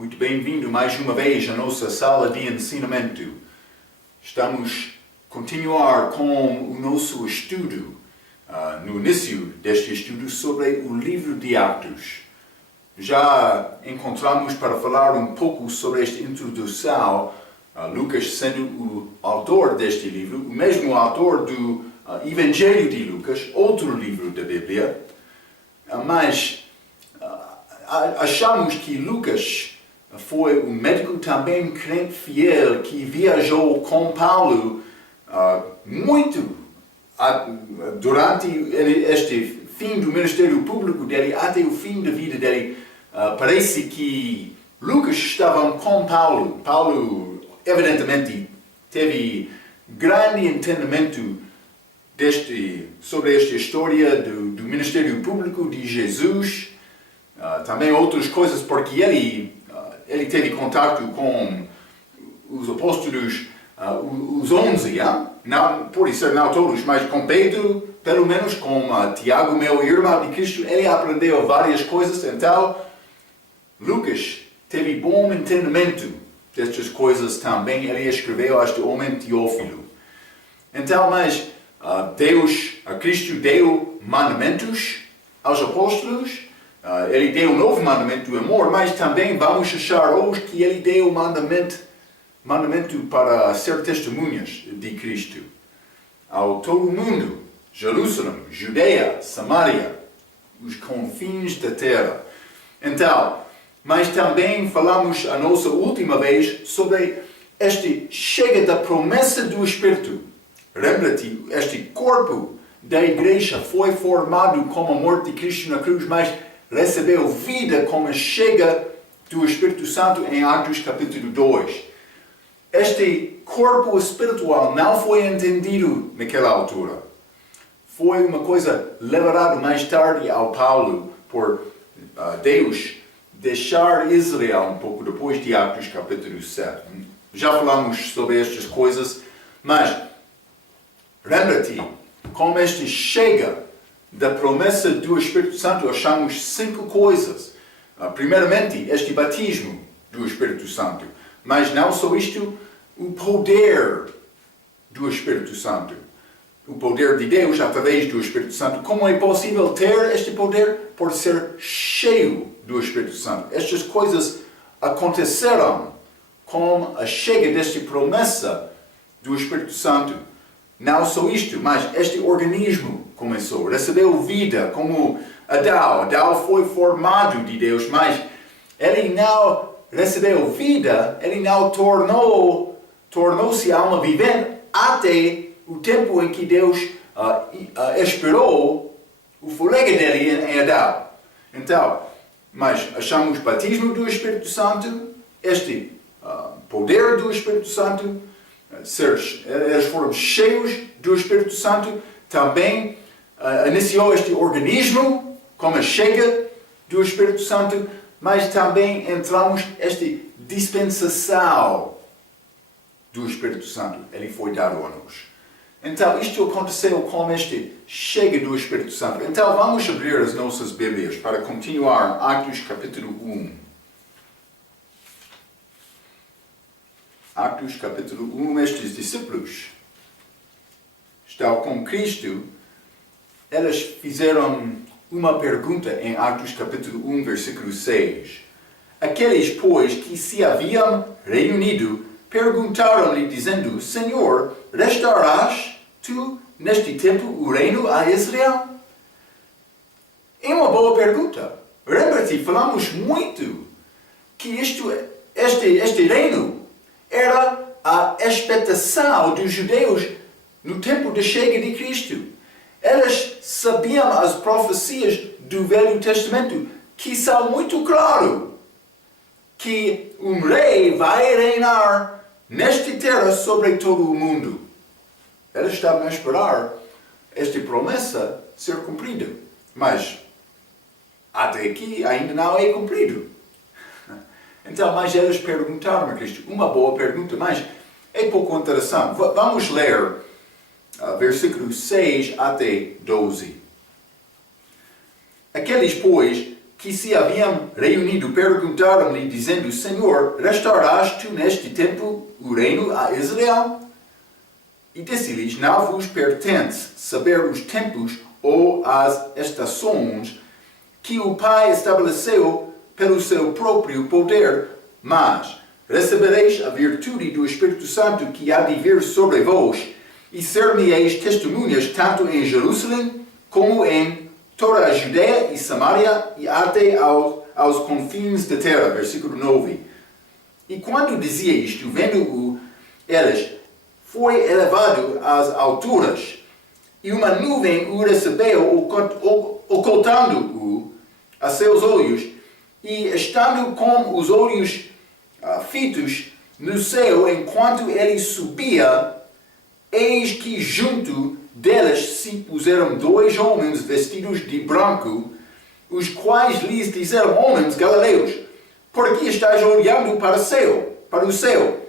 Muito bem-vindo mais uma vez à nossa sala de ensinamento. Estamos a continuar com o nosso estudo, no início deste estudo, sobre o livro de Atos. Já encontramos para falar um pouco sobre esta introdução, Lucas sendo o autor deste livro, o mesmo autor do Evangelho de Lucas, outro livro da Bíblia, mas achamos que Lucas foi um médico também crente fiel que viajou com Paulo muito durante este fim do ministério público dele até o fim da vida dele. Parece que Lucas estava com Paulo. Paulo, evidentemente, teve grande entendimento sobre esta história do ministério público de Jesus. Também outras coisas, porque ele teve contato com os apóstolos, os 11, não, por isso não todos, mas com Pedro, pelo menos com Tiago, meu irmão de Cristo, ele aprendeu várias coisas. Então, Lucas teve bom entendimento destas coisas também. Ele escreveu a este homem Teófilo. Então, mas Cristo deu mandamentos aos apóstolos. Ele deu um novo mandamento do amor, mas também vamos achar hoje que ele deu mandamento para ser testemunhas de Cristo ao todo o mundo, Jerusalém, Judeia, Samaria, os confins da terra. Então, mas também falamos a nossa última vez sobre este chega da promessa do Espírito. Lembra-te, este corpo da igreja foi formado com a morte de Cristo na cruz, mas recebeu vida com a chega do Espírito Santo em Atos capítulo 2. Este corpo espiritual não foi entendido naquela altura. Foi uma coisa levada mais tarde ao Paulo por Deus deixar Israel um pouco depois de Atos capítulo 7. Já falamos sobre estas coisas, mas lembra-te, como este chega da promessa do Espírito Santo, achamos 5 coisas. Primeiramente, este batismo do Espírito Santo. Mas não só isto, o poder do Espírito Santo. O poder de Deus através do Espírito Santo. Como é possível ter este poder? Por ser cheio do Espírito Santo. Estas coisas aconteceram com a chega desta promessa do Espírito Santo. Não só isto, mas este organismo começou, recebeu vida como Adão. Adão foi formado de Deus, mas ele não recebeu vida, ele não tornou-se alma vivente até o tempo em que Deus esperou o fôlego dele em Adão. Então, mas achamos batismo do Espírito Santo, este poder do Espírito Santo, eles foram cheios do Espírito Santo, também iniciou este organismo como a chega do Espírito Santo, mas também entramos esta dispensação do Espírito Santo. Ele foi dado a nós. Então, isto aconteceu com este chega do Espírito Santo. Então, vamos abrir as nossas Bíblias para continuar Atos capítulo 1. Atos capítulo 1, estes discípulos estão com Cristo. Eles fizeram uma pergunta em Atos capítulo 1, versículo 6. Aqueles, pois, que se haviam reunido, perguntaram-lhe, dizendo: Senhor, restaurarás tu neste tempo o reino a Israel? É uma boa pergunta. Lembra-te, falamos muito que este reino era a expectação dos judeus no tempo da chega de Cristo. Eles sabiam as profecias do Velho Testamento, que são muito claras, que um rei vai reinar nesta terra sobre todo o mundo. Eles estavam a esperar esta promessa ser cumprida, mas até aqui ainda não é cumprido. Então, mas eles perguntaram a Cristo, uma boa pergunta, mas é pouco interessante. Vamos ler versículos 6 até 12. Aqueles, pois, que se haviam reunido perguntaram-lhe, dizendo: Senhor, restaurarás tu neste tempo o reino a Israel? E disse-lhes: Não vos pertence saber os tempos ou as estações que o Pai estabeleceu pelo seu próprio poder, mas recebereis a virtude do Espírito Santo que há de vir sobre vós, e ser-me-eis testemunhas tanto em Jerusalém como em toda a Judeia e Samaria e até aos confins da terra. Versículo 9. E quando dizia isto, vendo-o eles, foi elevado às alturas, e uma nuvem o recebeu, ocultando-o a seus olhos, e estando com os olhos fitos no céu, enquanto ele subia, eis que junto deles se puseram dois homens vestidos de branco, os quais lhes disseram: Homens galileus, por que estáis olhando para o céu?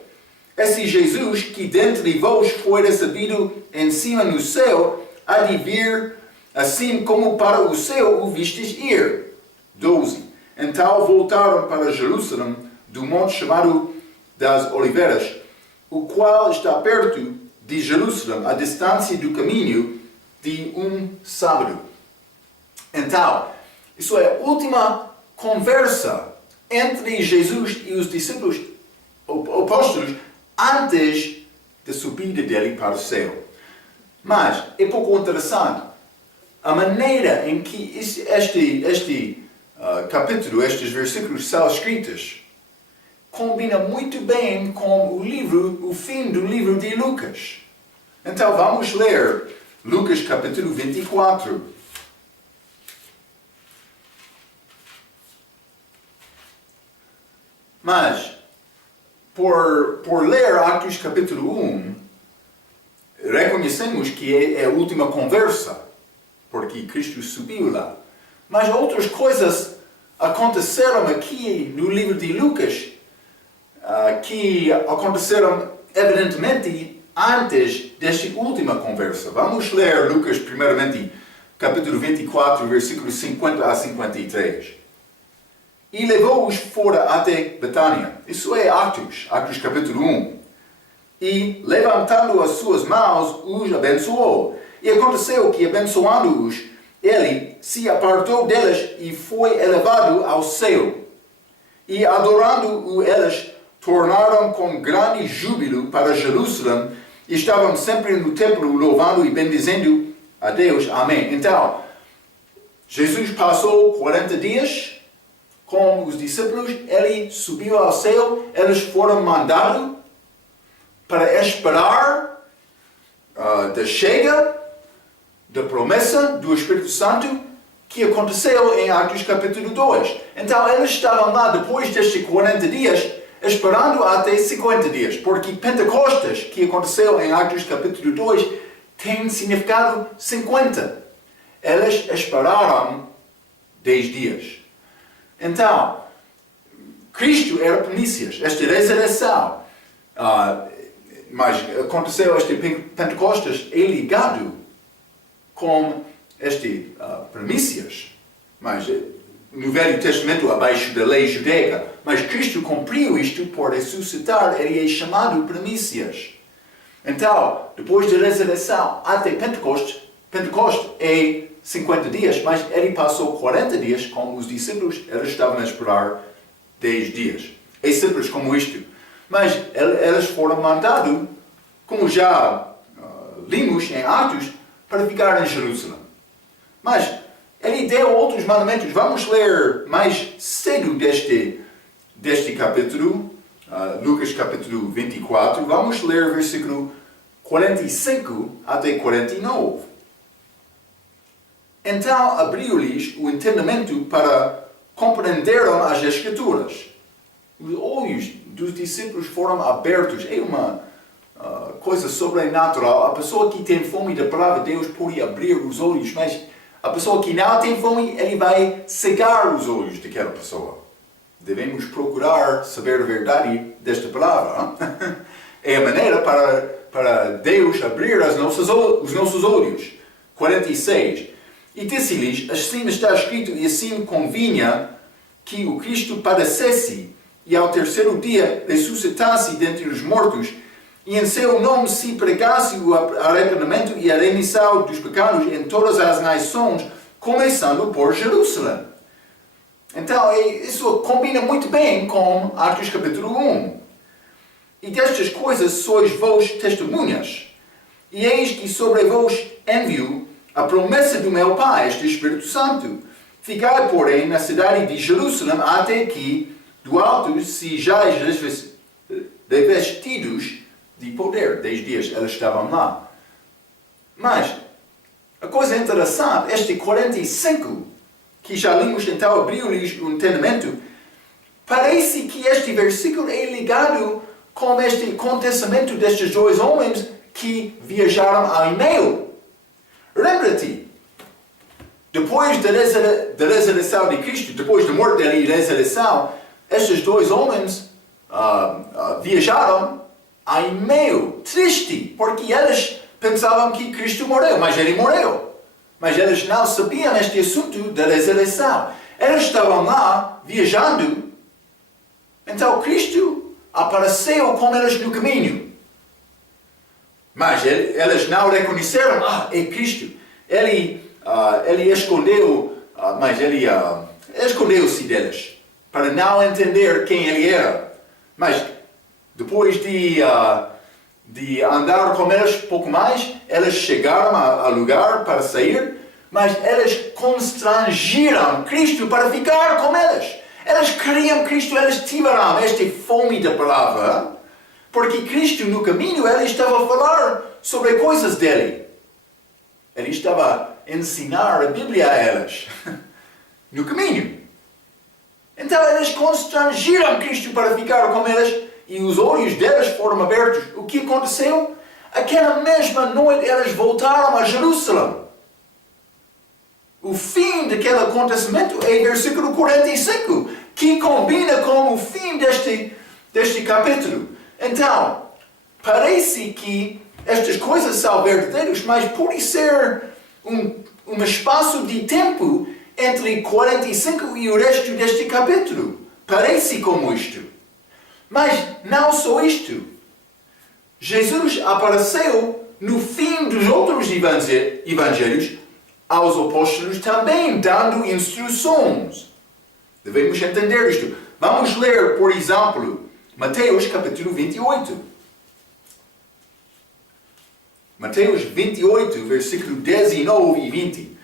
Esse Jesus que dentre vós foi recebido em cima no céu, há de vir assim como para o céu o vistes ir. 12. Então voltaram para Jerusalém, do monte chamado das Oliveiras, o qual está perto de Jerusalém, a distância do caminho de sábado. Então, isso é a última conversa entre Jesus e os discípulos apóstolos antes da subida dele para o céu. Mas é pouco interessante a maneira em que este capítulo, estes versículos são escritos, combina muito bem com o fim do livro de Lucas. Então vamos ler Lucas capítulo 24. Mas, por ler Atos capítulo 1, reconhecemos que é a última conversa, porque Cristo subiu lá. Mas outras coisas aconteceram aqui no livro de Lucas, que aconteceram evidentemente antes desta última conversa. Vamos ler Lucas primeiramente, capítulo 24, versículos 50 a 53. E levou-os fora até Betânia. Isso é Atos capítulo 1. E levantando as suas mãos, os abençoou. E aconteceu que, abençoando-os, ele se apartou deles e foi elevado ao céu. E adorando-o eles, tornaram com grande júbilo para Jerusalém e estavam sempre no templo louvando e bendizendo a Deus. Amém. Então, Jesus passou 40 dias com os discípulos, ele subiu ao céu, eles foram mandados para esperar da chega, da promessa do Espírito Santo, que aconteceu em Atos capítulo 2. Então eles estavam lá depois destes 40 dias, esperando até 50 dias, porque Pentecostes, que aconteceu em Atos capítulo 2, tem significado 50. Eles esperaram 10 dias. Então, Cristo era primícias, esta ressurreição, mas aconteceu este Pentecostes é ligado com este primícias, mas no Velho Testamento abaixo da lei judaica, mas Cristo cumpriu isto por ressuscitar, ele é chamado primícias. Então, depois da ressurreição até Pentecostes é 50 dias, mas ele passou 40 dias com os discípulos, eles estavam a esperar 10 dias. É simples como isto. Mas eles foram mandados, como já limos em Atos, para ficar em Jerusalém. Mas ele deu outros mandamentos. Vamos ler mais cedo deste capítulo, Lucas capítulo 24. Vamos ler versículo 45 até 49. Então abriu-lhes o entendimento para compreenderam as Escrituras. Os olhos dos discípulos foram abertos. É uma coisa sobrenatural. A pessoa que tem fome da palavra de Deus pode abrir os olhos, mas a pessoa que não tem fome, ele vai cegar os olhos daquela pessoa. Devemos procurar saber a verdade desta palavra. É a maneira para Deus abrir os nossos olhos. 46. E disse-lhes, assim está escrito, e assim convinha que o Cristo padecesse e ao terceiro dia ressuscitasse dentre os mortos, e em seu nome se pregasse o arrependimento e a remissão dos pecados em todas as nações, começando por Jerusalém. Então, isso combina muito bem com Atos capítulo 1. E destas coisas sois vós testemunhas. E eis que sobre vós envio a promessa do meu Pai, este Espírito Santo. Ficai, porém, na cidade de Jerusalém, até que do alto sejais revestidos de poder. 10 dias eles estavam lá. Mas, a coisa interessante, este 45, que já lemos, então abriu-lhes o entendimento, parece que este versículo é ligado com este acontecimento destes dois homens que viajaram ao e-mail. Lembra-te, depois da ressurreição de Cristo, depois da morte dele e ressurreição, estes dois homens viajaram ao e-mail, triste, porque eles pensavam que Cristo morreu, mas ele morreu. Mas eles não sabiam este assunto da ressurreição. Eles estavam lá, viajando, então Cristo apareceu com eles no caminho. Mas eles não reconheceram, é Cristo. Ele escondeu, mas ele escondeu-se deles, para não entender quem ele era. Mas depois de andar com eles pouco mais, eles chegaram ao lugar para sair, mas eles constrangiram Cristo para ficar com eles. Eles queriam Cristo, eles tiveram esta fome da palavra, porque Cristo no caminho, ele estava a falar sobre coisas dele. Ele estava a ensinar a Bíblia a eles, no caminho. Então eles constrangiram Cristo para ficar com eles, e os olhos deles foram abertos. O que aconteceu? Aquela mesma noite eles voltaram a Jerusalém. O fim daquele acontecimento é versículo 45, que combina com o fim deste capítulo. Então, parece que estas coisas são verdadeiras, mas pode ser um espaço de tempo entre 45 e o resto deste capítulo. Parece como isto. Mas não só isto. Jesus apareceu no fim dos outros evangelhos aos apóstolos também dando instruções. Devemos entender isto. Vamos ler, por exemplo, Mateus capítulo 28. Mateus 28, versículo 19 e 20.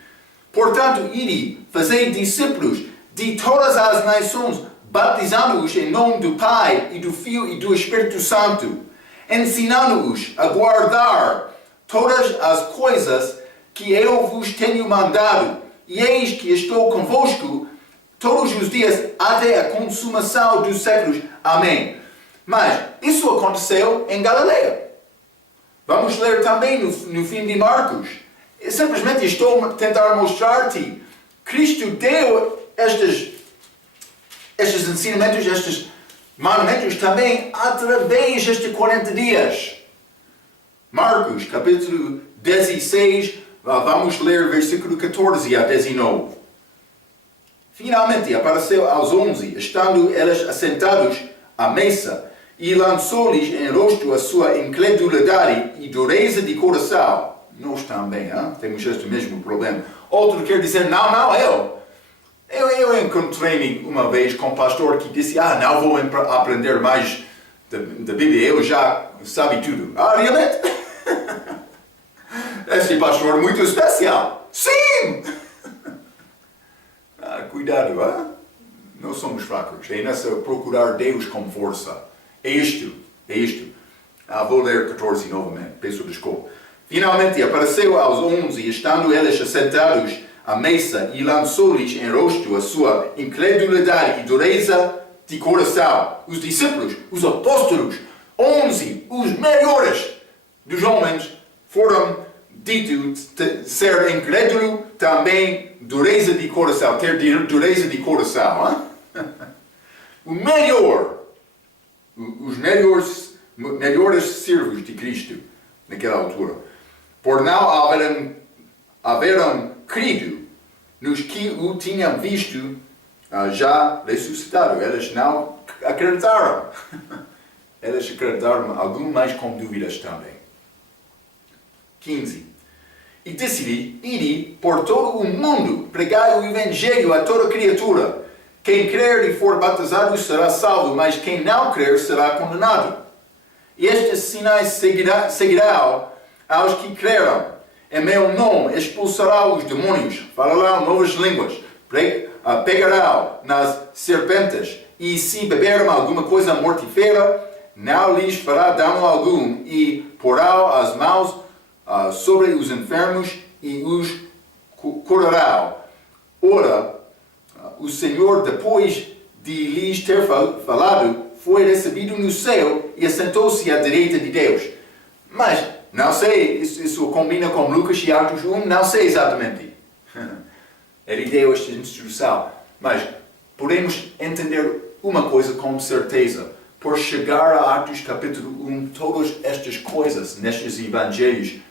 Portanto, ide, fazei discípulos de todas as nações, batizando-os em nome do Pai, e do Filho e do Espírito Santo, ensinando-os a guardar todas as coisas que eu vos tenho mandado, e eis que estou convosco todos os dias até a consumação dos séculos. Amém. Mas isso aconteceu em Galileia. Vamos ler também no fim de Marcos. Eu simplesmente estou a tentar mostrar-te. Cristo deu estes ensinamentos, estes mandamentos também através destes 40 dias. Marcos, capítulo 16, vamos ler versículo 14 a 19. Finalmente apareceu aos 11, estando eles assentados à mesa, e lançou-lhes em rosto a sua incredulidade e dureza de coração. Nós também, temos este mesmo problema. Outro quer dizer, não, eu encontrei-me uma vez com um pastor que disse, não vou aprender mais da Bíblia, eu já sabe tudo. Realmente? Este pastor é muito especial. Sim! Cuidado, não somos fracos. É nessa procurar Deus com força. É isto. Vou ler 14 novamente, peço desculpa. Finalmente apareceu aos 11, estando eles assentados à mesa, e lançou-lhes em rosto a sua incredulidade e dureza de coração. Os discípulos, os apóstolos, 11, os melhores dos homens, foram ditos ser incrédulo, também dureza de coração, ter dureza de coração. O melhor, os melhores servos de Cristo naquela altura, por não haverem crido nos que o tinham visto já ressuscitado. Eles não acreditaram. Eles acreditaram algum, mas com dúvidas também. 15. E disse-lhe, ide por todo o mundo, pregai o Evangelho a toda criatura. Quem crer e for batizado será salvo, mas quem não crer será condenado. E estes sinais seguirão aos que creram. Em meu nome expulsará os demônios, falarão novas línguas, pegarão nas serpentes, e se beberem alguma coisa mortífera, não lhes fará dano algum, e porão as mãos sobre os enfermos e os curarão. Ora, o Senhor, depois de lhes ter falado, foi recebido no céu e assentou-se à direita de Deus. Mas, não sei, isso combina com Lucas e Atos 1, não sei exatamente. Ele deu esta instrução. Mas podemos entender uma coisa com certeza. Por chegar a Atos capítulo 1, todas estas coisas nestes evangelhos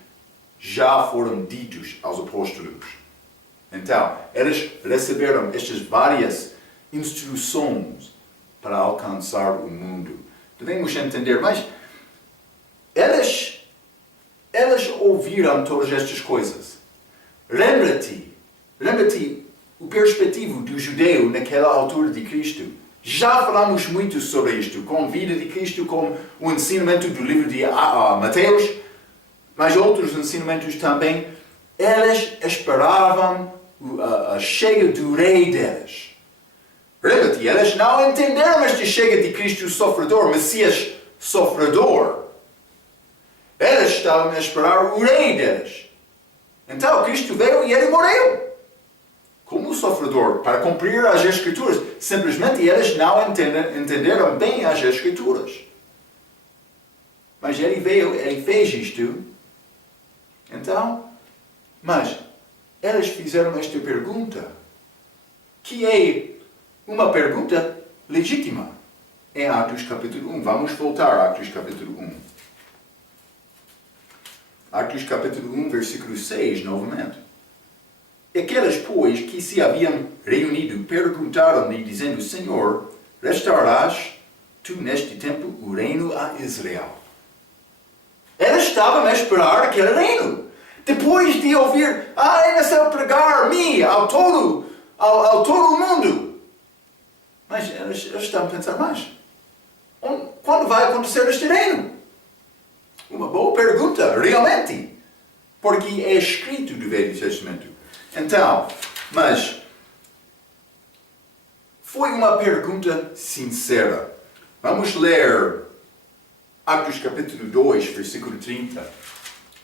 já foram ditos aos apóstolos. Então, eles receberam estas várias instruções para alcançar o mundo. Devemos entender, mas eles ouviram todas estas coisas. Lembra-te o perspectivo do judeu naquela altura de Cristo. Já falamos muito sobre isto, com a vida de Cristo, com o ensinamento do livro de Mateus, mas outros ensinamentos também. Eles esperavam a chega do rei deles. Lembra-te, eles não entenderam esta chega de Cristo sofredor, Messias sofredor. Eles estavam a esperar o rei deles. Então Cristo veio e ele morreu como sofredor para cumprir as Escrituras. Simplesmente eles não entenderam bem as Escrituras. Mas ele veio, ele fez isto. Então, mas eles fizeram esta pergunta, que é uma pergunta legítima em Atos capítulo 1. Vamos voltar a Atos capítulo 1. Atos capítulo 1, versículo 6, novamente. Aqueles, pois, que se haviam reunido, perguntaram-lhe, dizendo, Senhor, restaurarás tu neste tempo o reino a Israel? Eles estavam a esperar aquele reino. Depois de ouvir, é necessário pregar-me ao todo o mundo. Mas eles estavam a pensar, mas quando vai acontecer este reino? Uma boa pergunta, realmente. Porque é escrito do Velho Testamento. Então, mas foi uma pergunta sincera. Vamos ler Atos capítulo 2, versículo 30.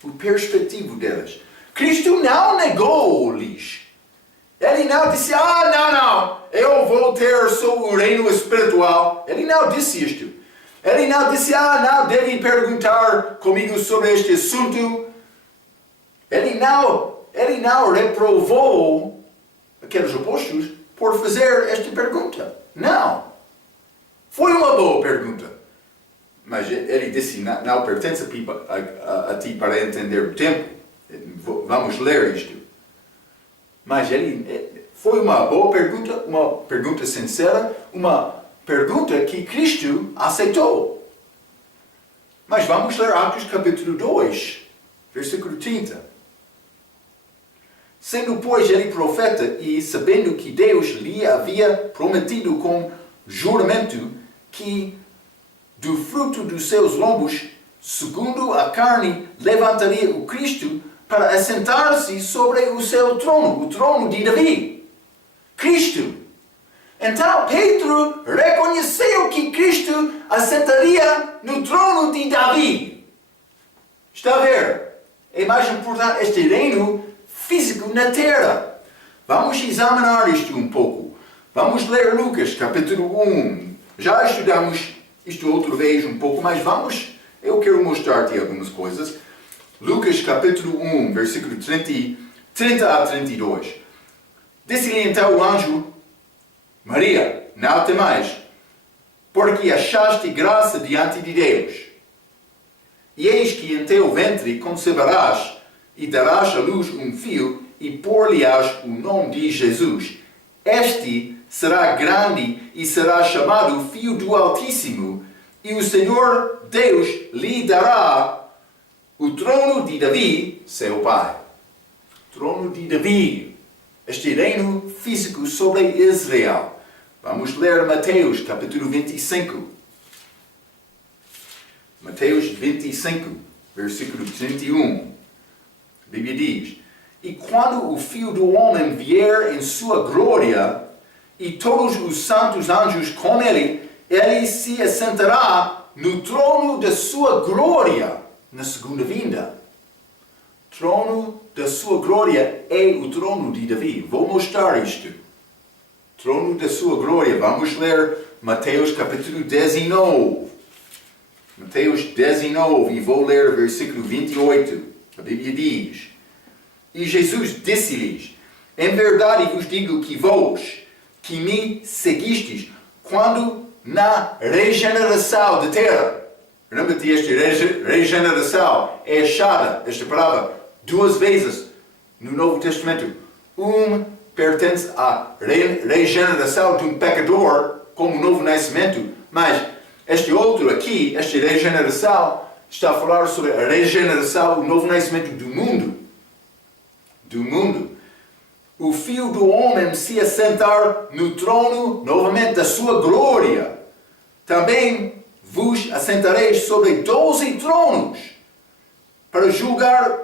O perspectivo deles. Cristo não negou-lhes. Ele não disse, não, eu vou ter só o reino espiritual. Ele não disse isto. Ele não disse, não, devem perguntar comigo sobre este assunto. Ele não reprovou aqueles apóstolos por fazer esta pergunta. Não. Foi uma boa pergunta. Mas ele disse, não pertence a ti para entender o tempo. Vamos ler isto. Mas foi uma boa pergunta, uma pergunta sincera, uma pergunta que Cristo aceitou. Mas vamos ler Atos capítulo 2, versículo 30. Sendo, pois, ele profeta e sabendo que Deus lhe havia prometido com juramento que do fruto dos seus lombos, segundo a carne, levantaria o Cristo para assentar-se sobre o seu trono, o trono de Davi. Cristo. Então Pedro reconheceu que Cristo assentaria no trono de Davi. Está a ver? É mais importante este reino físico na terra. Vamos examinar isto um pouco. Vamos ler Lucas capítulo 1. Já estudamos isto outra vez um pouco, mas eu quero mostrar-te algumas coisas. Lucas capítulo 1, versículo 30 a 32. Disse-lhe então o anjo, Maria, não temais, porque achaste graça diante de Deus. E eis que em teu ventre conceberás e darás à luz um filho, e pôr-lhe-ás o nome de Jesus. Este será grande e será chamado Filho do Altíssimo, e o Senhor Deus lhe dará o trono de Davi, seu pai. Trono de Davi, este reino físico sobre Israel. Vamos ler Mateus capítulo 25. Mateus 25, versículo 31. A Bíblia diz: E quando o Filho do Homem vier em sua glória, e todos os santos anjos com ele, ele se assentará no trono da sua glória na segunda vinda. Trono da sua glória é o trono de Davi. Vou mostrar isto. Trono da sua glória. Vamos ler Mateus capítulo 19. Mateus 19, e vou ler versículo 28. A Bíblia diz: E Jesus disse-lhes: Em verdade vos digo que vós, que me seguistes, quando na regeneração da terra. Lembra-te, esta regeneração é achada, esta palavra, duas vezes no Novo Testamento. Pertence à regeneração de um pecador, como o novo nascimento, mas este outro aqui, esta regeneração, está a falar sobre a regeneração, o novo nascimento do mundo. Do mundo. O Filho do Homem se assentar no trono, novamente, da sua glória. Também vos assentareis sobre 12 tronos, para julgar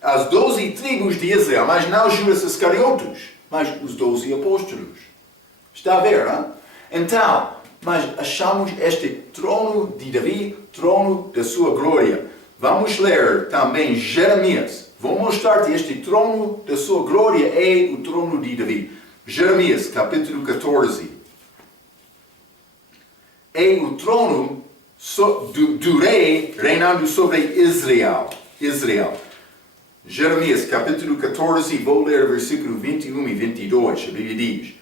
as 12 tribos de Israel, mas não Judas Iscariotes, mas os 12 apóstolos. Está a ver, não? Então, mas achamos este trono de Davi, trono da sua glória. Vamos ler também Jeremias. Vou mostrar-te este trono da sua glória é o trono de Davi. Jeremias, capítulo 14. É o trono do rei reinando sobre Israel. Jeremias, capítulo 14, vou ler versículo 21 e 22. A Bíblia diz: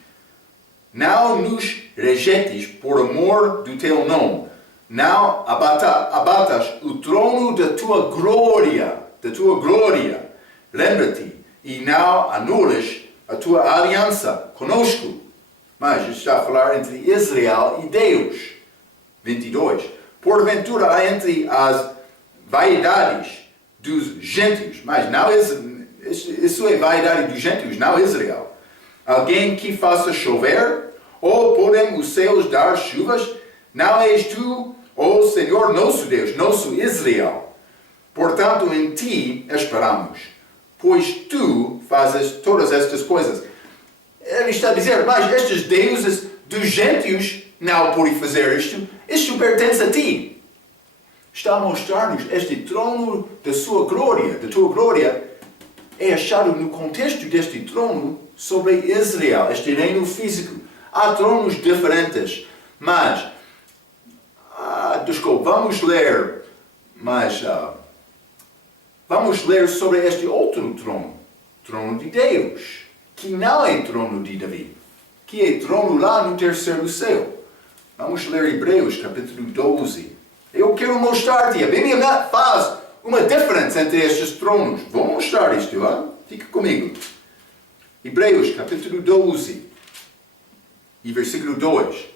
Não nos rejeites por amor do teu nome, não abatas o trono da tua glória. Lembra-te, e não anulas a tua aliança conosco. Mas está a falar entre Israel e Deus. 22. Porventura há entre as vaidades dos gentios, mas não isso é vaidade dos gentios, não Israel. Alguém que faça chover, ou podem os céus dar chuvas, não és tu, ó Senhor nosso Deus, nosso Israel. Portanto, em ti esperamos, pois tu fazes todas estas coisas. Ele está a dizer, mas estes deuses dos gentios não podem fazer isto. Isto pertence a ti. Está a mostrar-nos este trono da sua glória, da tua glória, é achado no contexto deste trono sobre Israel, este reino físico. Há tronos diferentes, mas, vamos ler, vamos ler sobre este outro trono, trono de Deus, que não é trono de Davi, que é trono lá no terceiro céu. Vamos ler Hebreus, capítulo 12. Eu quero mostrar-te, a Bíblia faz uma diferença entre estes tronos. Vou mostrar isto, fica comigo. Hebreus, capítulo 12, e versículo 2.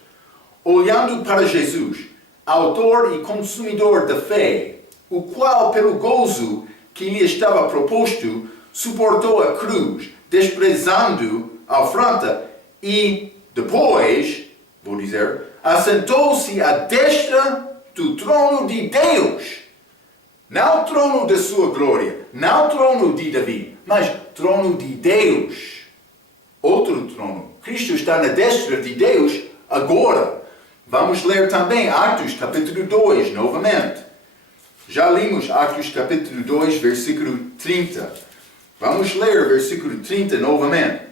Olhando para Jesus, autor e consumidor da fé, o qual, pelo gozo que lhe estava proposto, suportou a cruz, desprezando a afronta, e depois, vou dizer, assentou-se à destra do trono de Deus. Não o trono da sua glória, não o trono de Davi, mas trono de Deus. Outro trono. Cristo está na destra de Deus agora. Vamos ler também Atos capítulo 2, novamente. Já lemos Atos capítulo 2, versículo 30. Vamos ler versículo 30 novamente.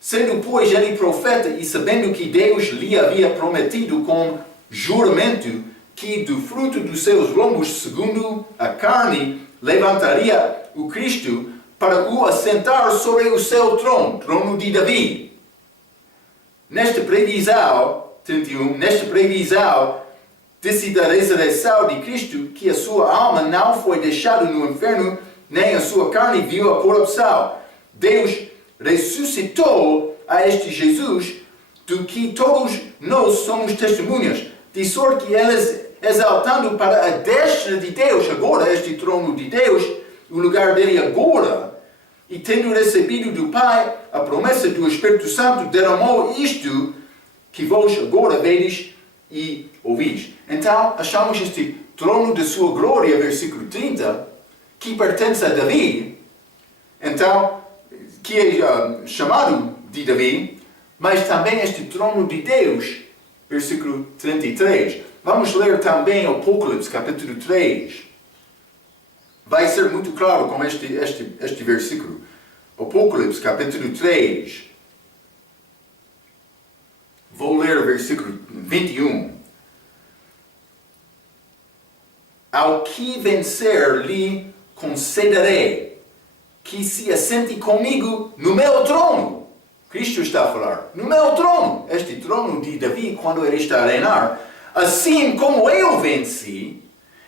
Sendo, pois, ele profeta e sabendo que Deus lhe havia prometido com juramento que do fruto dos seus lombos, segundo a carne, levantaria o Cristo para o assentar sobre o seu trono, trono de Davi. Nesta previsão, 31, disse da ressurreição de Cristo que a sua alma não foi deixada no inferno nem a sua carne viu a corrupção. Deus ressuscitou a este Jesus, do que todos nós somos testemunhas, de sorte que eles, exaltando para a destra de Deus, agora este trono de Deus, o lugar dele agora, e tendo recebido do Pai a promessa do Espírito Santo, derramou isto que vós agora vedes e ouvis. Então, achamos este trono de sua glória, versículo 30, que pertence a Davi, então, que é chamado de Davi, mas também este trono de Deus, versículo 33. Vamos ler também Apocalipse, capítulo 3. Vai ser muito claro com este versículo. Apocalipse, capítulo 3. Vou ler o versículo 21. Ao que vencer lhe concederei que se assente comigo no meu trono. Cristo está a falar. No meu trono. Este trono de Davi, quando ele está a reinar. Assim como eu venci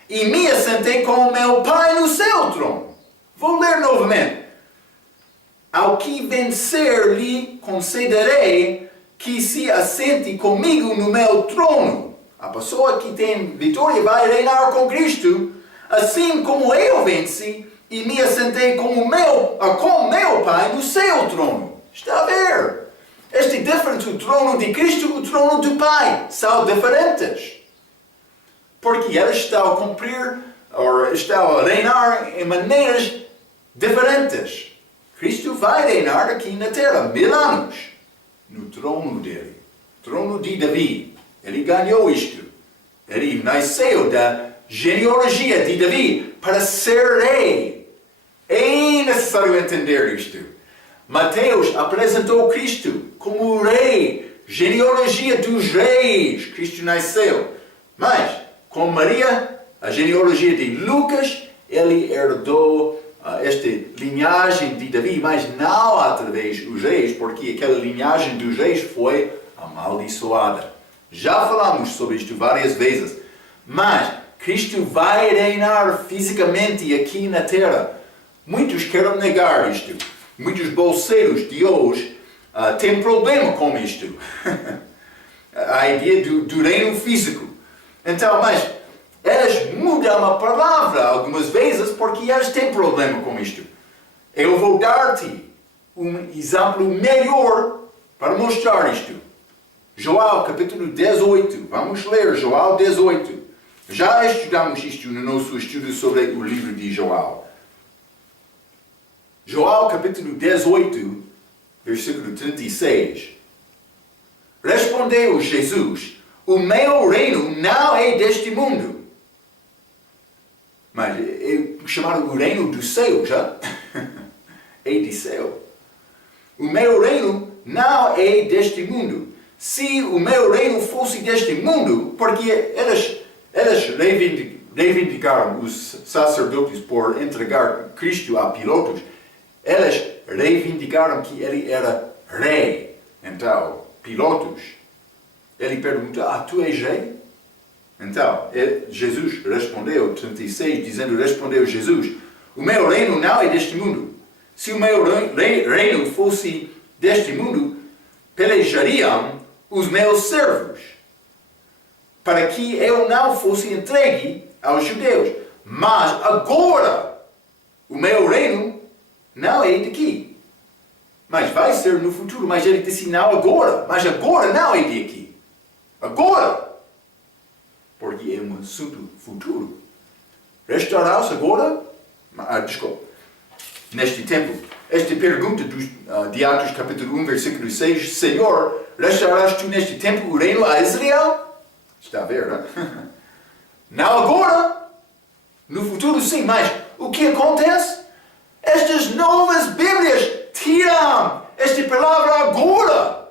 e me assentei com meu Pai no seu trono. Vou ler novamente. Ao que vencer lhe concederei que se assente comigo no meu trono. A pessoa que tem vitória vai reinar com Cristo, assim como eu venci e me assentei com meu Pai no seu trono. Está a ver? Este é diferente, o trono de Cristo e o trono do Pai. São diferentes. Porque ele está a cumprir, ou está a reinar em maneiras diferentes. Cristo vai reinar aqui na terra 1000 anos. No trono dele. Trono de Davi. Ele ganhou isto. Ele nasceu da genealogia de Davi para ser rei. É necessário entender isto. Mateus apresentou Cristo como rei. Genealogia dos reis. Cristo nasceu. Mas, com Maria, a genealogia de Lucas, ele herdou esta linhagem de Davi, mas não através dos reis, porque aquela linhagem dos reis foi amaldiçoada. Já falamos sobre isto várias vezes, mas Cristo vai reinar fisicamente aqui na terra. Muitos querem negar isto. Muitos bolseiros de hoje têm problema com isto. A ideia do reino físico. Então, mas eles mudam a palavra algumas vezes porque eles têm problema com isto. Eu vou dar-te um exemplo melhor para mostrar isto. João capítulo 18. Vamos ler João 18. Já estudamos isto no nosso estudo sobre o livro de João. João capítulo 18, versículo 36. Respondeu Jesus: o meu reino não é deste mundo. Mas é chamado o reino do céu, já? É de céu. O meu reino não é deste mundo. Se o meu reino fosse deste mundo, porque eles reivindicaram os sacerdotes por entregar Cristo a Pilatos, eles reivindicaram que ele era rei. Então, Pilatos, ele perguntou: tu és rei? Então, Jesus respondeu, 36, dizendo, respondeu Jesus: o meu reino não é deste mundo. Se o meu reino fosse deste mundo, pelejariam os meus servos, para que eu não fosse entregue aos judeus. Mas agora, o meu reino não é daqui. Mas vai ser no futuro. Mas ele disse não agora. Mas agora não é daqui. Agora. Porque é um assunto futuro. Restaurará-se agora? Desculpa. Neste tempo. Esta pergunta de Atos capítulo 1, versículo 6. Senhor, restaurarás tu neste tempo o reino a Israel? Está a ver, não é? Não agora. No futuro sim, mas o que acontece? Estas novas Bíblias tiram esta palavra agora.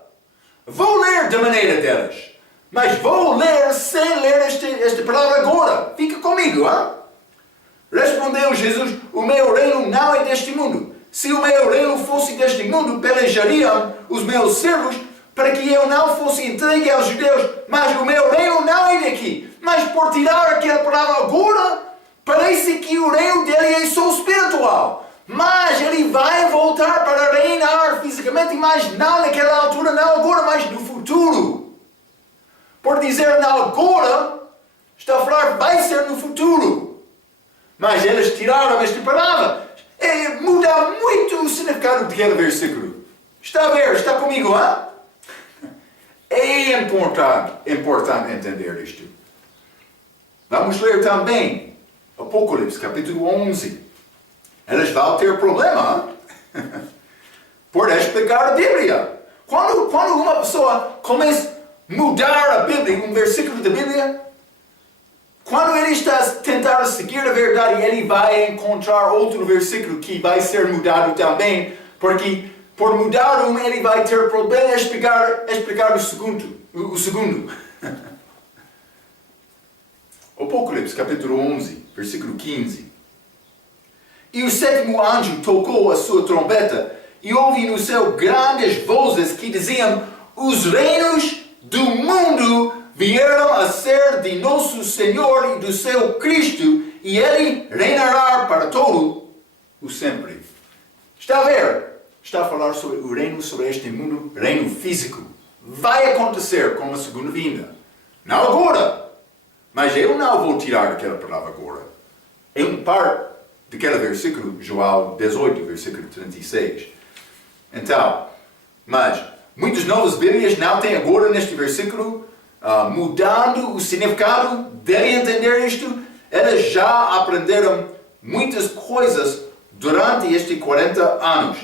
Vou ler da maneira delas. Mas vou ler sem ler esta palavra agora. Fica comigo, hein? Respondeu Jesus: o meu reino não é deste mundo. Se o meu reino fosse deste mundo, pelejariam os meus servos para que eu não fosse entregue aos judeus. Mas o meu reino não é daqui. Mas por tirar aquela palavra agora, Parece que o reino dele é só espiritual. Mas ele vai voltar para reinar fisicamente, mas não naquela altura, não agora, mas no futuro. Por dizer não agora, está a falar vai ser no futuro. Mas eles tiraram esta palavra. Muda muito o significado daquele versículo. Está a ver? Está comigo, hein? É importante entender isto. Vamos ler também Apocalipse, capítulo 11. Eles vão ter problema por explicar a Bíblia. Quando uma pessoa começa a mudar a Bíblia, um versículo da Bíblia, quando ele está tentando seguir a verdade, ele vai encontrar outro versículo que vai ser mudado também, porque por mudar um, ele vai ter problema em explicar o segundo. Apocalipse, capítulo 11, versículo 15. E o sétimo anjo tocou a sua trombeta, e ouvi no céu grandes vozes que diziam: os reinos do mundo vieram a ser de nosso Senhor e do seu Cristo, e ele reinará para todo o sempre. Está a ver? Está a falar sobre o reino, sobre este mundo, reino físico. Vai acontecer com a segunda vinda. Não agora. Mas eu não vou tirar aquela palavra agora. É um par daquele versículo, João 18, versículo 36. Então, mas muitas novas Bíblias não têm agora neste versículo, mudando o significado de entender isto. Eles já aprenderam muitas coisas durante estes 40 anos.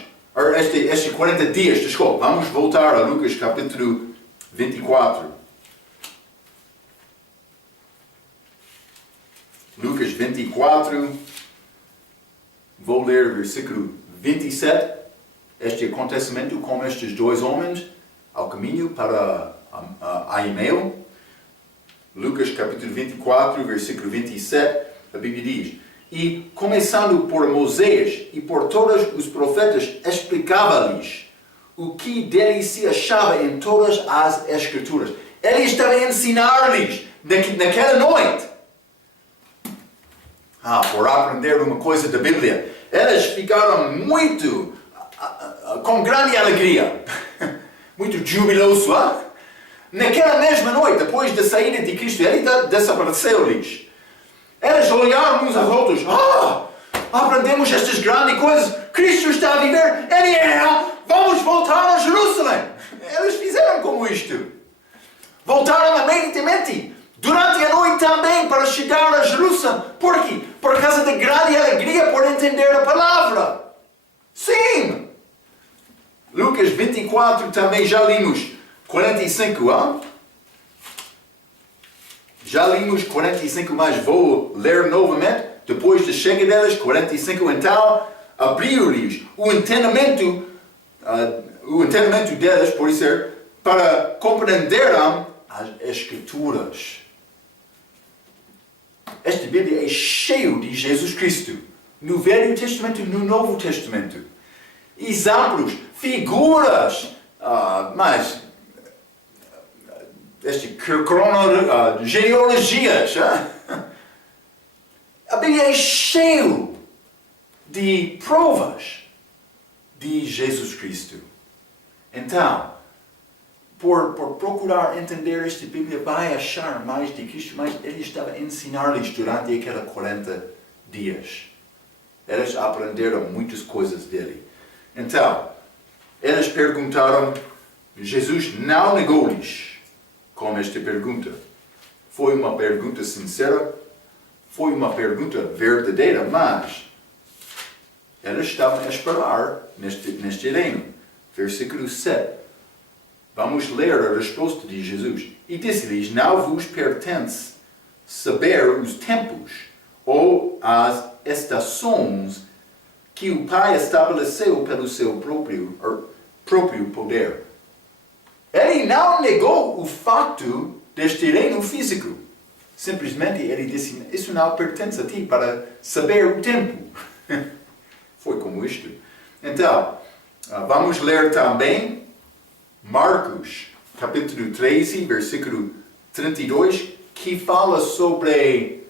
Estes 40 dias, desculpa. Vamos voltar a Lucas capítulo 24. Lucas 24, vou ler o versículo 27. Este acontecimento com estes dois homens ao caminho para Aimeu. Lucas capítulo 24, versículo 27, a Bíblia diz: e começando por Moisés e por todos os profetas, explicava-lhes o que dele se achava em todas as Escrituras. Ele estava a ensinar-lhes naquela noite. Por aprender uma coisa da Bíblia. Eles ficaram muito, com grande alegria, muito jubiloso. Naquela mesma noite, depois da saída de Cristo, ele desapareceu-lhes. Eles olharam uns aos outros. Aprendemos estas grandes coisas. Cristo está a viver. Ele é. Vamos voltar a Jerusalém. Eles fizeram como isto. Voltaram imediatamente. Durante a noite também, para chegar a Jerusalém. Por quê? Por causa da grande alegria por entender a palavra. Sim! Lucas 24 também já limos 45, Já limos 45, mas vou ler novamente. Depois da chegada deles, 45, então, abriu-lhes o entendimento deles, por isso, para compreenderem as Escrituras. Esta Bíblia é cheia de Jesus Cristo, no Velho Testamento e no Novo Testamento. Exemplos, figuras, genealogias. A Bíblia é cheia de provas de Jesus Cristo. Então, por procurar entender esta Bíblia, vai achar mais de Cristo, mas ele estava a ensinar-lhes durante aqueles 40 dias. Eles aprenderam muitas coisas dele. Então, eles perguntaram, Jesus não negou-lhes com esta pergunta. Foi uma pergunta sincera, foi uma pergunta verdadeira, mas eles estavam a esperar neste reino. Versículo 7. Vamos ler a resposta de Jesus. E disse-lhes: não vos pertence saber os tempos ou as estações que o Pai estabeleceu pelo seu próprio poder. Ele não negou o fato deste reino físico. Simplesmente ele disse: isso não pertence a ti para saber o tempo. Foi como isto. Então, vamos ler também Marcos, capítulo 13, versículo 32, que fala sobre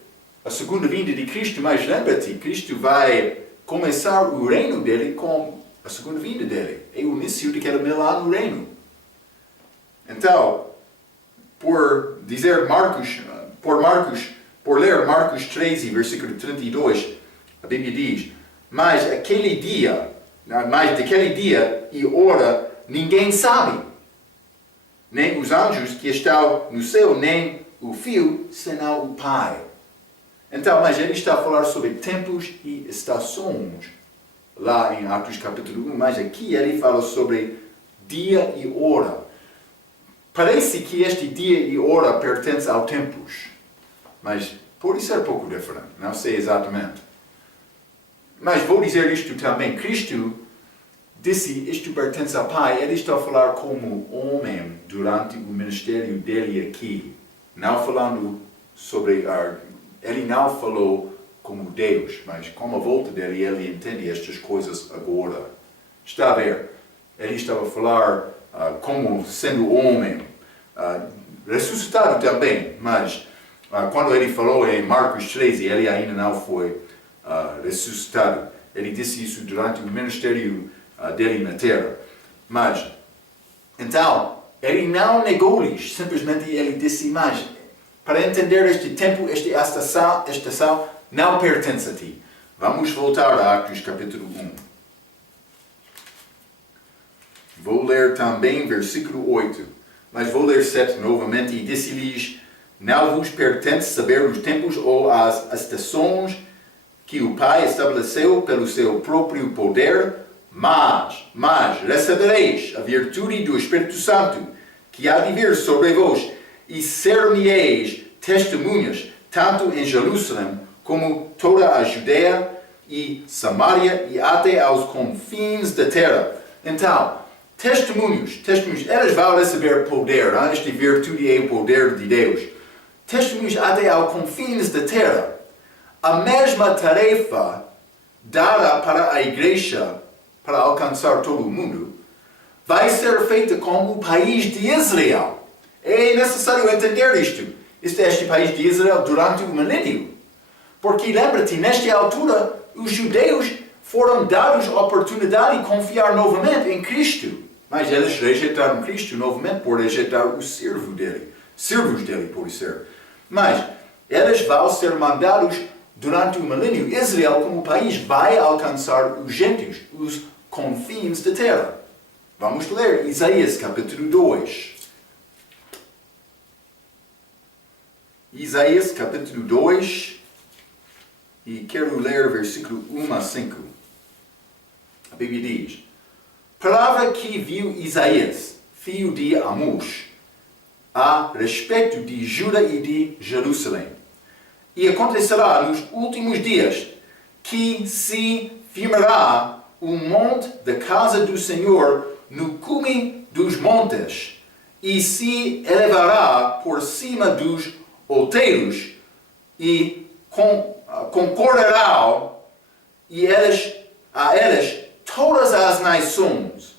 a segunda vinda de Cristo, mas lembra-te, Cristo vai começar o reino dele com a segunda vinda dele. É o início daquele milagre reino. Então, por ler Marcos 13, versículo 32, a Bíblia diz, mas daquele dia e hora ninguém sabe, nem os anjos que estão no céu, nem o Filho, senão o Pai. Então, mas ele está a falar sobre tempos e estações, lá em Atos capítulo 1, mas aqui ele fala sobre dia e hora. Parece que este dia e hora pertence ao tempos, mas pode ser um pouco diferente, não sei exatamente. Mas vou dizer isto também, Cristo disse isto pertence ao Pai, ele está a falar como homem durante o ministério dele aqui, não falando sobre ele não falou como Deus, mas com a volta dele, ele entende estas coisas agora. Está a ver? Ele estava a falar como sendo homem, ressuscitado também, mas quando ele falou em Marcos 13, ele ainda não foi ressuscitado. Ele disse isso durante o ministério dele na terra. Mas, então, ele não negou-lhes, simplesmente ele disse, mas para entender este tempo, esta estação não pertence a ti. Vamos voltar a Atos capítulo 1. Vou ler também versículo 8, mas vou ler 7 novamente. E disse-lhes, não vos pertence saber os tempos ou as estações que o Pai estabeleceu pelo seu próprio poder, mas recebereis a virtude do Espírito Santo, que há de vir sobre vós, e ser-me-eis testemunhas, tanto em Jerusalém, como toda a Judeia e Samaria, e até aos confins da terra. Então, testemunhos, eles vão receber poder, esta virtude é o poder de Deus. Testemunhos até aos confins da terra. A mesma tarefa dada para a igreja, para alcançar todo o mundo, vai ser feita com o país de Israel. É necessário entender isto. Este país de Israel durante o milênio. Porque lembra-te, nesta altura, os judeus foram dados a oportunidade de confiar novamente em Cristo. Mas eles rejeitaram Cristo novamente por rejeitar o servos dele, por ser. Mas eles vão ser mandados durante o milênio. Israel, como país, vai alcançar os gentios, os confins da terra. Vamos ler Isaías capítulo 2. Isaías capítulo 2, e quero ler versículo 1 a 5. A Bíblia diz, palavra que viu Isaías, filho de Amós, a respeito de Judá e de Jerusalém. E acontecerá nos últimos dias que se firmará o monte da casa do Senhor no cume dos montes, e se elevará por cima dos outeiros, e concorrerão a eles todas as nações,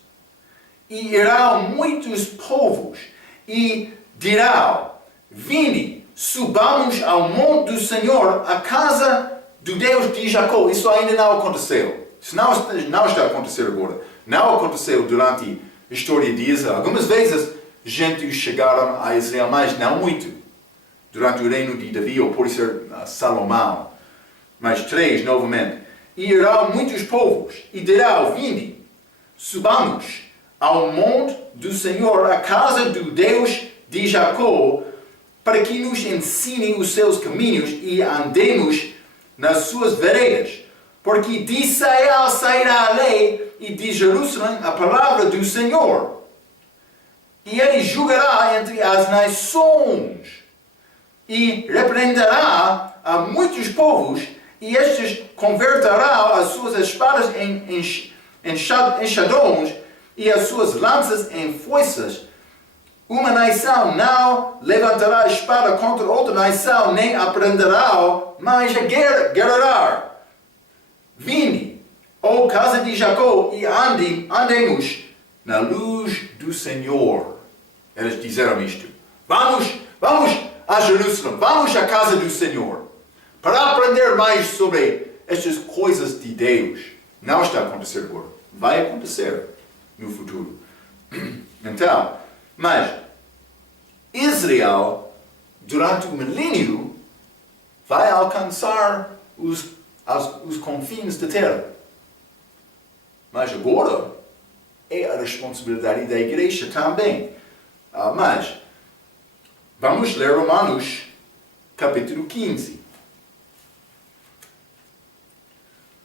e irão muitos povos, e dirão, vinde, subamos ao monte do Senhor, a casa do Deus de Jacó. Isso ainda não aconteceu. Isso não está a acontecer agora. Não aconteceu durante a história de Israel. Algumas vezes, gentios chegaram a Israel, mas não muito. Durante o reino de Davi, ou pode ser Salomão. Mas 3, novamente. E irão muitos povos, e dirão, vinde, subamos ao monte do Senhor, a casa do Deus de Jacó, para que nos ensine os seus caminhos e andemos nas suas veredas. Porque de Israel sairá a lei, e de Jerusalém a palavra do Senhor. E ele julgará entre as nações, e repreenderá a muitos povos, e estes converterão as suas espadas em enxadões, e as suas lanças em foices. Uma nação não levantará a espada contra outra nação, nem aprenderá mais a guerrear. Vinde, ó casa de Jacó, e andemos na luz do Senhor. Eles disseram isto. Vamos a Jerusalém, vamos à casa do Senhor, para aprender mais sobre estas coisas de Deus. Não está a acontecer agora. Vai acontecer no futuro. Então, mas Israel, durante o milênio, vai alcançar os confins da terra. Mas agora é a responsabilidade da igreja também. Mas vamos ler Romanos capítulo 15.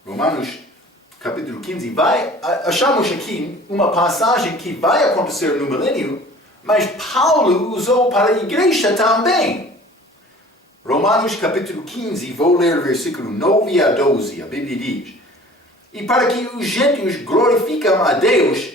Romanos capítulo 15. Achamos aqui uma passagem que vai acontecer no milênio, mas Paulo usou para a igreja também. Romanos capítulo 15, vou ler versículo 9 a 12, a Bíblia diz: E para que os gentios glorificam a Deus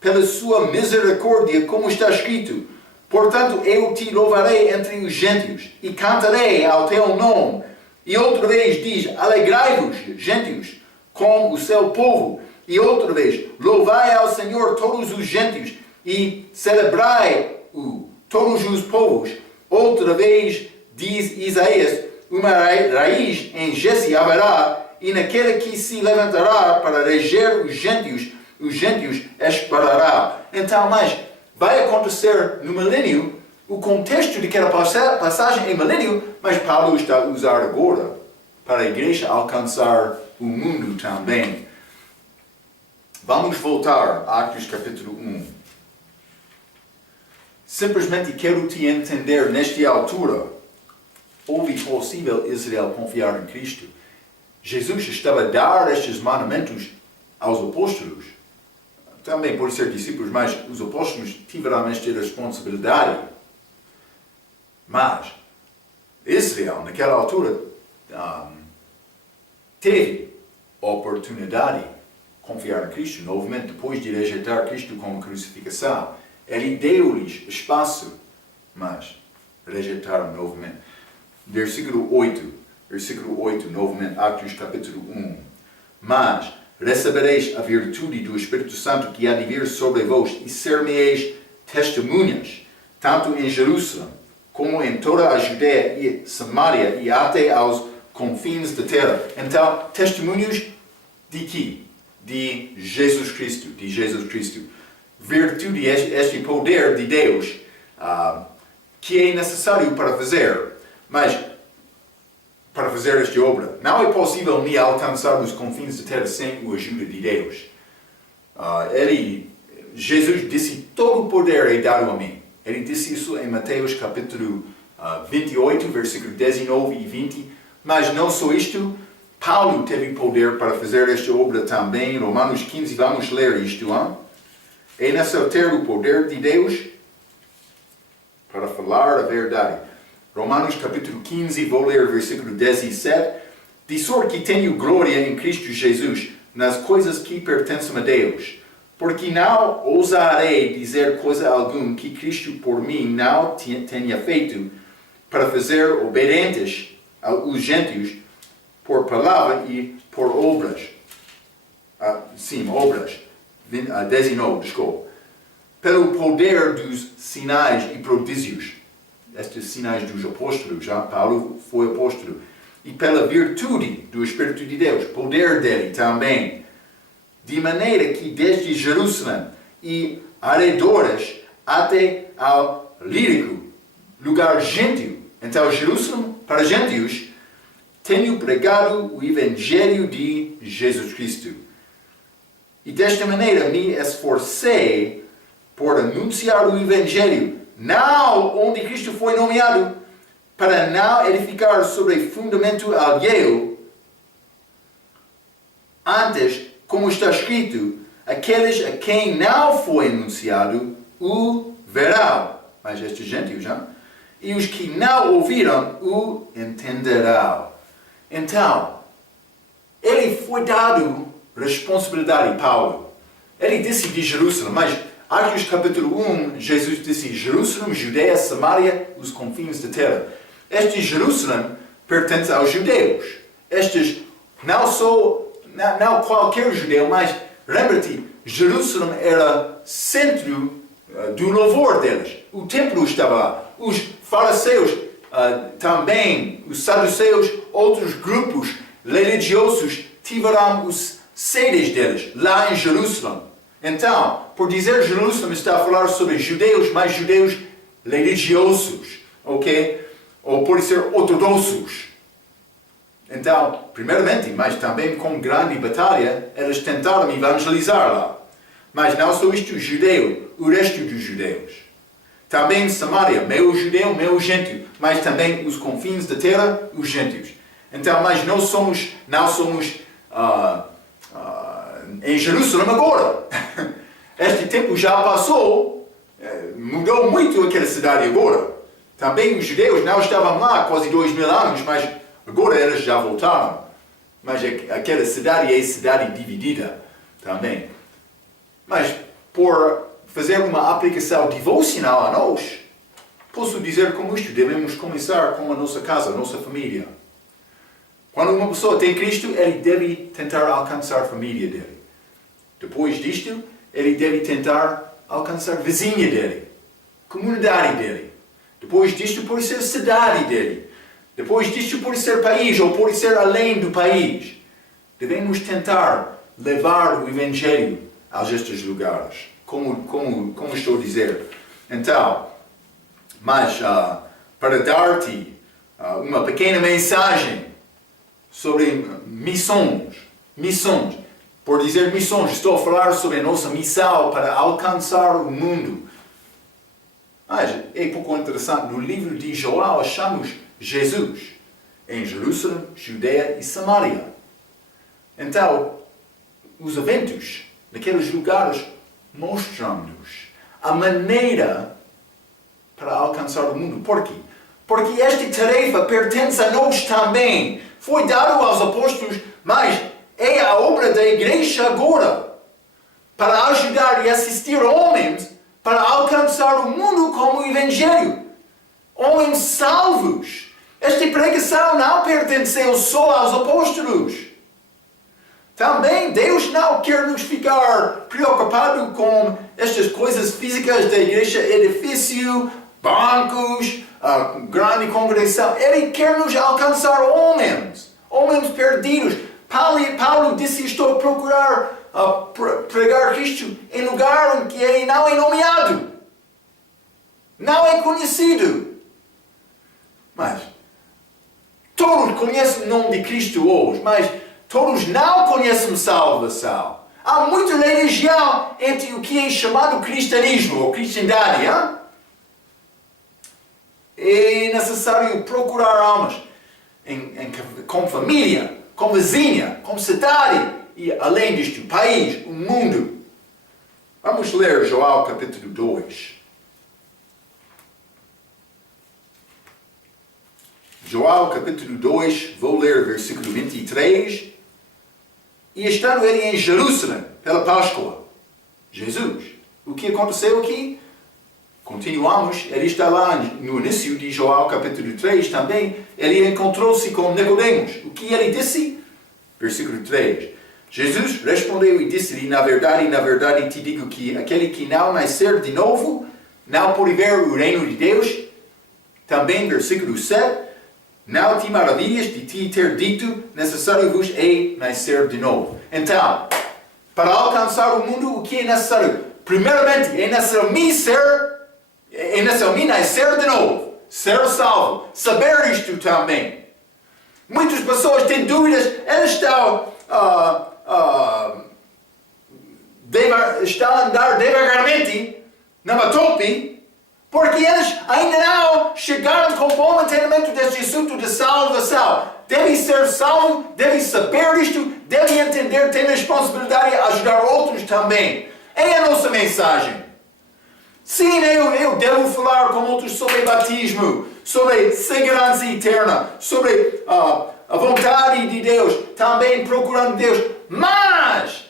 pela sua misericórdia, como está escrito, portanto eu te louvarei entre os gentios, e cantarei ao teu nome. E outra vez diz: alegrai-vos, gentios, com o seu povo. E outra vez: louvai ao Senhor todos os gentios, e celebrai-o todos os povos. Outra vez diz Isaías: uma raiz em Jesse haverá, e naquele que se levantará para reger os gentios esperará. Então, mas vai acontecer no milênio. O contexto de cada passagem é milênio, mas Paulo está a usar agora para a igreja alcançar o mundo também. Vamos voltar a Atos capítulo 1. Simplesmente quero te entender nesta altura. Houve possível Israel confiar em Cristo. Jesus estava a dar estes mandamentos aos apóstolos. Também pode ser discípulos, mas os apóstolos tiveram esta responsabilidade. Mas Israel, naquela altura, teve a oportunidade de confiar em Cristo novamente, depois de rejeitar Cristo como crucificação. Ele deu-lhes espaço, mas rejeitaram novamente. Versículo 8, novamente, Atos capítulo 1. Mas recebereis a virtude do Espírito Santo que há de vir sobre vós, e ser-me-eis testemunhas, tanto em Jerusalém, como em toda a Judeia e Samaria, e até aos confins da terra. Então, testemunhos de quê? De Jesus Cristo. Virtude, este poder de Deus, que é necessário para fazer. Mas, para fazer esta obra, não é possível me alcançar os confins da terra sem a ajuda de Deus. Jesus disse: todo o poder é dado a mim. Ele disse isso em Mateus capítulo 28, versículo 19 e 20. Mas não só isto, Paulo teve poder para fazer esta obra também. Romanos 15, vamos ler isto. É necessário ter o poder de Deus para falar a verdade. Romanos capítulo 15, vou ler versículo 17. De sorte que tenho glória em Cristo Jesus nas coisas que pertencem a Deus. Porque não ousarei dizer coisa alguma que Cristo por mim não tenha feito, para fazer obedientes aos gentios por palavra e por obras. Obras. 19, desculpa. Pelo poder dos sinais e prodígios. Estes sinais dos apóstolos, Paulo foi apóstolo. E pela virtude do Espírito de Deus, poder dele também. De maneira que desde Jerusalém e arredores até ao Lírico, lugar gentio. Então, Jerusalém, para gentios, tenho pregado o Evangelho de Jesus Cristo. E desta maneira me esforcei por anunciar o Evangelho, não onde Cristo foi nomeado, para não edificar sobre fundamento alheio. Antes, como está escrito, aqueles a quem não foi anunciado o verão. Mas estes gentios, e os que não ouviram o entenderão. Então, ele foi dado responsabilidade, Paulo. Ele disse de Jerusalém, mas Atos capítulo 1, Jesus disse Jerusalém, Judeia, Samaria, os confins da terra. Este Jerusalém pertence aos judeus. Estes não qualquer judeu, mas lembra-te, Jerusalém era centro do louvor deles. O templo estava lá. Os fariseus também os saduceus, outros grupos religiosos, tiveram os sedes deles lá em Jerusalém. Então, por dizer Jerusalém, está a falar sobre judeus, mas judeus religiosos, ok? Ou por ser ortodoxos. Então, primeiramente, mas também com grande batalha, eles tentaram evangelizar lá. Mas não só isto, judeu, o resto dos judeus. Também Samaria, meio judeu, meio gentio, mas também os confins da terra, os gentios. Então, mas não somos em Jerusalém agora. Este tempo já passou, mudou muito aquela cidade agora. Também os judeus não estavam lá quase 2000 anos, mas agora eles já voltaram. Mas aquela cidade é cidade dividida também. Mas por fazer uma aplicação devocional a nós, posso dizer como isto, devemos começar com a nossa casa, a nossa família. Quando uma pessoa tem Cristo, ele deve tentar alcançar a família dele. Depois disto, ele deve tentar alcançar a vizinha dele, a comunidade dele. Depois disto, pode ser a cidade dele. Depois disto, pode ser país ou pode ser além do país. Devemos tentar levar o Evangelho a estes lugares. Como estou a dizer. Então, mas para dar-te uma pequena mensagem sobre missões. Por dizer missões, estou a falar sobre a nossa missão para alcançar o mundo. Mas é pouco interessante, no livro de João achamos Jesus em Jerusalém, Judeia e Samaria. Então, os eventos naqueles lugares mostram-nos a maneira para alcançar o mundo. Por quê? Porque esta tarefa pertence a nós também. Foi dado aos apóstolos, mas é a obra da igreja agora para ajudar e assistir homens para alcançar o mundo com o Evangelho. Homens salvos. Esta pregação não pertenceu só aos apóstolos. Também Deus não quer nos ficar preocupados com estas coisas físicas da igreja, edifício, bancos, grande congregação. Ele quer nos alcançar homens perdidos. Paulo disse, estou a procurar pregar Cristo em lugar em que ele não é nomeado, não é conhecido. Mas todos conhecem o nome de Cristo hoje, mas todos não conhecem salvação. Há muita religião entre o que é chamado cristianismo ou cristandade. Hein? É necessário procurar almas com família, com vizinha, com cidade e além disto, país, o mundo. Vamos ler João capítulo 2. João capítulo 2, vou ler versículo 23. E estando ele em Jerusalém pela Páscoa, Jesus, o que aconteceu aqui? Continuamos, ele está lá no início de João capítulo 3 também, ele encontrou-se com Nicodemos. O que ele disse? Versículo 3. Jesus respondeu e disse-lhe, na verdade te digo que aquele que não nascer de novo, não pode ver o reino de Deus. Também, versículo 7, não te maravilhas de te ter dito, necessário vos é nascer de novo. Então, para alcançar o mundo, o que é necessário? Primeiramente, é necessário me nascer de novo, ser salvo, saber isto também. Muitas pessoas têm dúvidas, elas estão a andar devagarmente numa tope, porque eles ainda não chegaram com bom entendimento deste assunto de salvação. Devem ser salvos, devem saber isto, devem entender, têm responsabilidade de ajudar outros também. É a nossa mensagem. Sim, eu devo falar com outros sobre batismo, sobre segurança eterna, sobre a vontade de Deus, também procurando Deus. Mas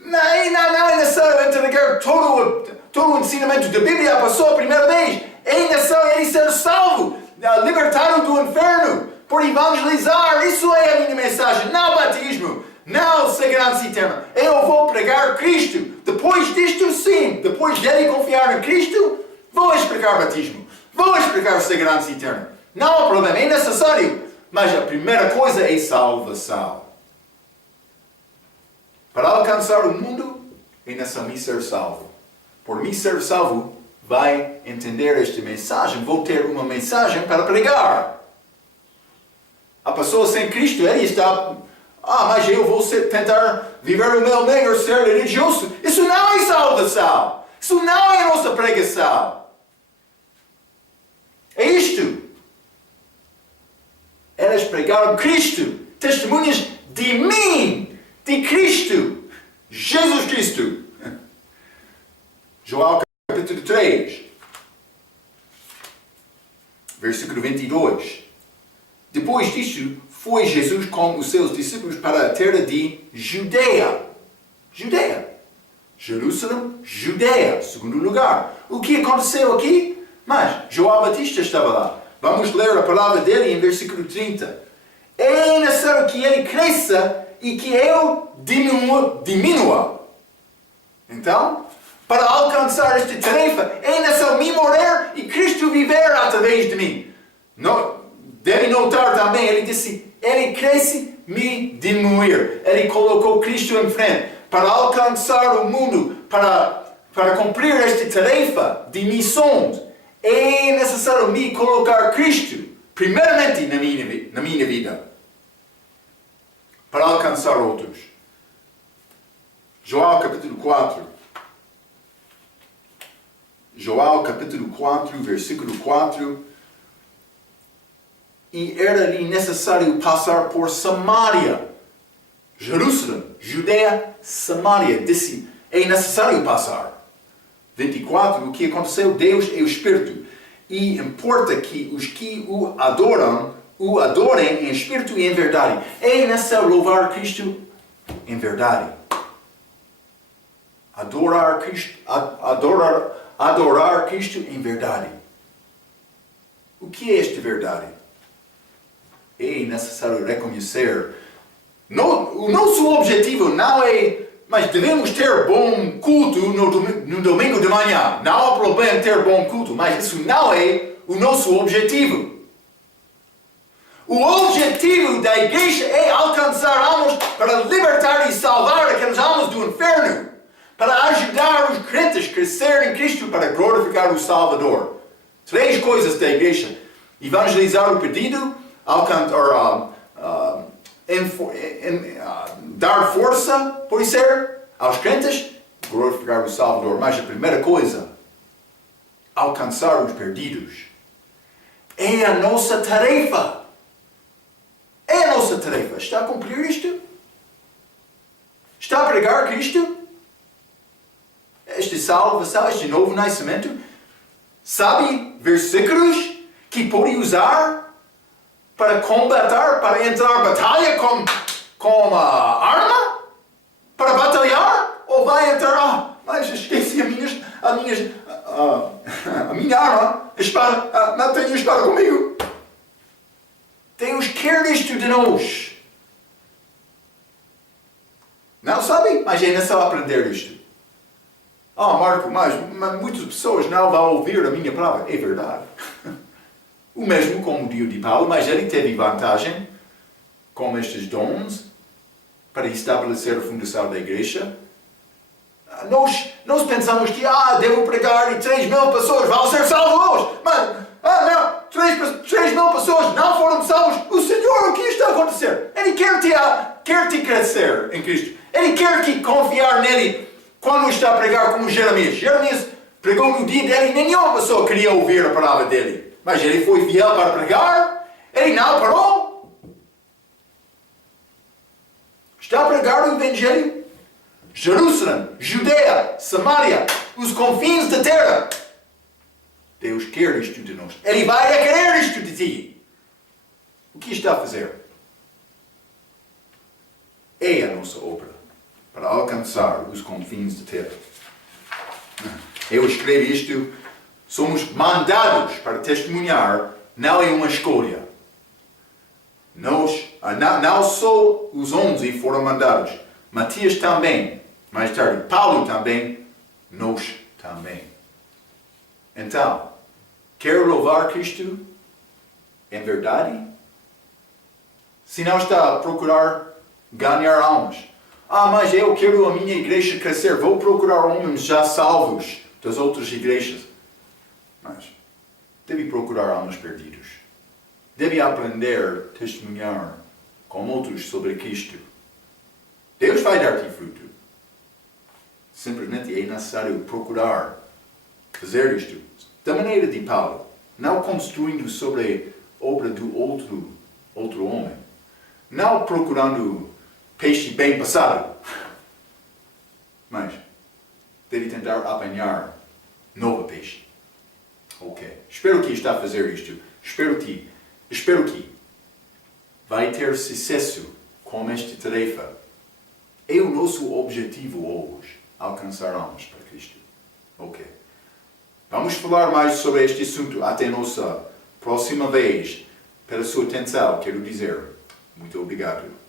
não é necessário entregar todo o ensinamento da Bíblia a pessoa a primeira vez. É necessário ele ser salvo, libertado do inferno, por evangelizar. Isso é a minha mensagem, não batismo, não segurança eterna. Eu vou pregar Cristo. Depois disto, sim, depois dele confiar em Cristo, vou explicar batismo, vou explicar segurança eterna. Não há problema, é necessário. Mas a primeira coisa é salvação. Para alcançar o mundo, é necessário ser salvo. Por mim ser salvo, vai entender esta mensagem. Vou ter uma mensagem para pregar. A pessoa sem Cristo, ele está... mas eu vou tentar viver o meu melhor, ser religioso. Isso não é salvação. Isso não é nossa pregação. É isto. Elas pregaram Cristo. Testemunhas de mim. De Cristo. Jesus Cristo. João capítulo 3. Versículo 22. Depois disto, foi Jesus com os seus discípulos para a terra de Judeia. Judeia. Jerusalém, Judeia, segundo lugar. O que aconteceu aqui? Mas João Batista estava lá. Vamos ler a palavra dele em versículo 30. É necessário que ele cresça e que eu diminua. Então, para alcançar esta tarefa, é necessário me morrer e Cristo viver através de mim. Deve notar também, ele disse, ele cresce, me diminuir. Ele colocou Cristo em frente. Para alcançar o mundo, para cumprir esta tarefa de missões, é necessário me colocar Cristo, primeiramente na minha vida, para alcançar outros. João capítulo 4. João capítulo 4, versículo 4. E era-lhe necessário passar por Samaria. Jerusalém, Judeia, Samaria. Disse, é necessário passar. 24. O que aconteceu? Deus é o Espírito. E importa que os que o adorem em Espírito e em verdade. É necessário louvar Cristo em verdade. Adorar Cristo em verdade. O que é esta verdade? É necessário reconhecer. O nosso objetivo não é, mas devemos ter bom culto no domingo de manhã. Não há problema ter bom culto, mas isso não é o nosso objetivo. O objetivo da igreja é alcançar almas para libertar e salvar aquelas almas do inferno. Para ajudar os crentes a crescer em Cristo para glorificar o Salvador. 3 coisas da igreja. Evangelizar o perdido, dar força, por ser, aos crentes, glorificar o Salvador. Mas a primeira coisa, alcançar os perdidos. É a nossa tarefa. É a nossa tarefa. Está a cumprir isto? Está a pregar Cristo? Esta salvação, este novo nascimento? Sabe versículos que pode usar para combater, para entrar em batalha com a arma? Para batalhar? Ou vai entrar, mas esqueci a minha arma, a espada, não tenho espada comigo. Deus quer isto de nós. Não sabe? Mas é necessário aprender isto. Marco, mas muitas pessoas não vão ouvir a minha palavra. É verdade. O mesmo como o dia de Paulo, mas ele teve vantagem com estes dons para estabelecer a fundação da igreja. Nós pensamos que, devo pregar e 3.000 pessoas vão ser salvos. Mas, não, 3.000 pessoas não foram salvos. O Senhor, o que está a acontecer? Ele quer te crescer em Cristo. Ele quer que confiar nele quando está a pregar como Jeremias. Jeremias pregou no dia dele e nenhuma pessoa queria ouvir a palavra dele. Mas ele foi fiel para pregar. Ele não parou. Está a pregar o Evangelho. Jerusalém, Judeia, Samaria, os confins da terra. Deus quer isto de nós. Ele vai requerer isto de ti. O que está a fazer? É a nossa obra para alcançar os confins da terra. Eu escrevo isto. Somos mandados para testemunhar. Não é uma escolha. Não só os 11 foram mandados. Matias também. Mais tarde, Paulo também. Nós também. Então, quer louvar Cristo? Em verdade? Se não está a procurar ganhar almas. Ah, mas eu quero a minha igreja crescer, vou procurar homens já salvos das outras igrejas. Mas deve procurar almas perdidas. Deve aprender a testemunhar com outros sobre Cristo. Deus vai dar-te fruto. Simplesmente é necessário procurar fazer isto da maneira de Paulo, não construindo sobre a obra do outro homem, não procurando peixe bem passado, mas deve tentar apanhar novo peixe. Ok. Espero que está a fazer isto. Espero que vai ter sucesso com esta tarefa. É o nosso objetivo hoje, alcançar almas para Cristo. Ok. Vamos falar mais sobre este assunto até nossa próxima vez. Pela sua atenção, quero dizer muito obrigado.